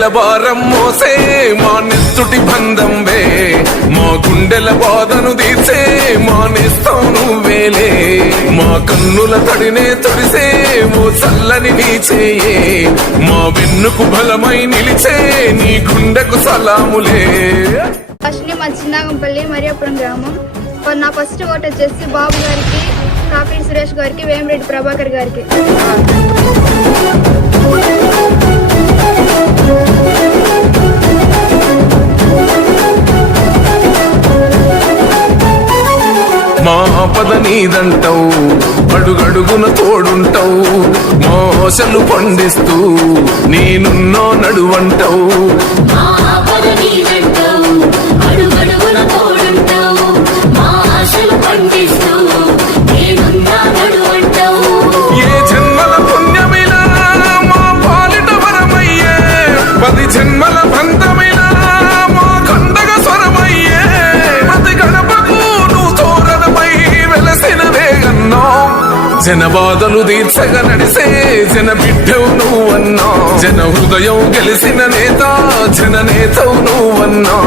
బస్తీల భారం మోసే మా నెత్తుటి బంధంవే, మా గుండెల బాధను తీర్చే మా నేస్తం నువ్వేలే. మా కన్నుల తడినే తొడిసే ఓ చల్లని నీ చేయే, మా వెన్నుకు బలమై నిలిచే నీ గుండెకు సలాములే. ఫస్ట్ మా చిన్నగంపల్లి మరియాపురం గ్రామం. నా ఫస్ట్ ఓటు వచ్చేసి బాబు గారికి, కాపీ సురేష్ గారికి, వేమిరెడ్డి ప్రభాకర్ గారికి. మా పద నీదంటావు, అడుగడుగున తోడుంటావు, మోసలు పండిస్తూ నేనున్నో నడువంటావు. ఏ జన్మల పుణ్యమిలా మా పాలిట వరమయ్యే, 10 జన్మల బంధమిలా మా కండగ స్వరమయ్యే. ప్రతి గణపకు నువ్వు తోరణమై వెలసిన వేగన్నో, జన బాధలు తీర్చగా నడిసే జన బిడ్డవు నువ్వన్నా. జన హృదయం గెలిసిన నేత జన నేతవు నువ్వన్నా.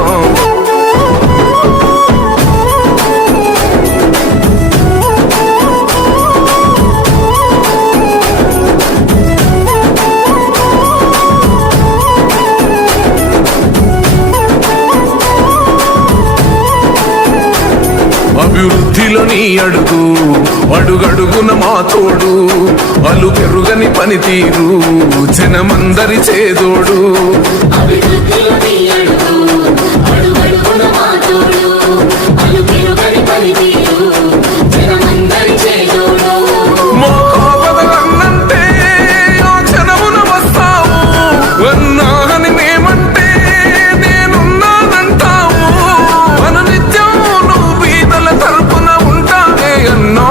అభివృద్ధిలో నీ అడుగు, అడుగడుగున మా తోడు, అలు పెరుగని పనితీరు జనమందరి చేదోడు. మా కాపదలన్నంటే ఆ జనమున వస్తావు, అన్నాని మేమంటే నేనున్నానంటావు. అనునిత్యం తరపున ఉంటానే అన్నా.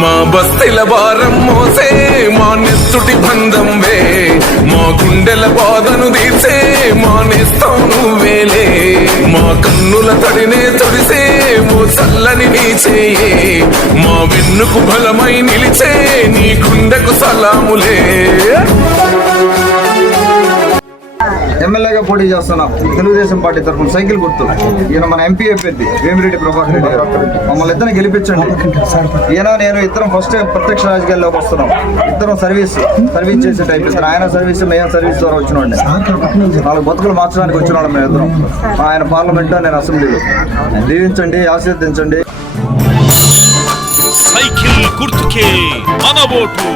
మా బస్తీల భారం మోసే మా నెత్తుటి బంధంవే, మా గుండెల బాధను తీర్చే మా నేస్తం నువ్వేలే. మా కన్నుల తడినే తొడిసే ఓ చల్లని నీ చేయే, మా వెన్నుకు బలమై నిలిచే నీ గుండెకు సలాములే. ఎమ్మెల్యేగా పోటీ చేస్తున్నాం తెలుగుదేశం పార్టీ తరఫున సైకిల్ గుర్తు. ఈయన మన ఎంపీ అభ్యర్థి వేమిరెడ్డి ప్రభాకర్ రెడ్డి గారు. మమ్మల్ని ఇద్దరిని గెలిపించండి. ఈయన నేను ఇద్దరం ఫస్ట్ ప్రత్యక్ష రాజకీయాల్లోకి వస్తున్నాం. ఇద్దరం సర్వీస్ చేసే టైప్. ఆయన సర్వీస్ మేము సర్వీస్ ద్వారా వచ్చినండి. 4 బతుకులు మార్చడానికి వచ్చినాడు మేము ఇద్దరం. ఆయన పార్లమెంట్లో నేను అసెంబ్లీలో. దీవించండి, ఆశీర్వదించండి. సైకిల్ గుర్తుకే మన ఓటు.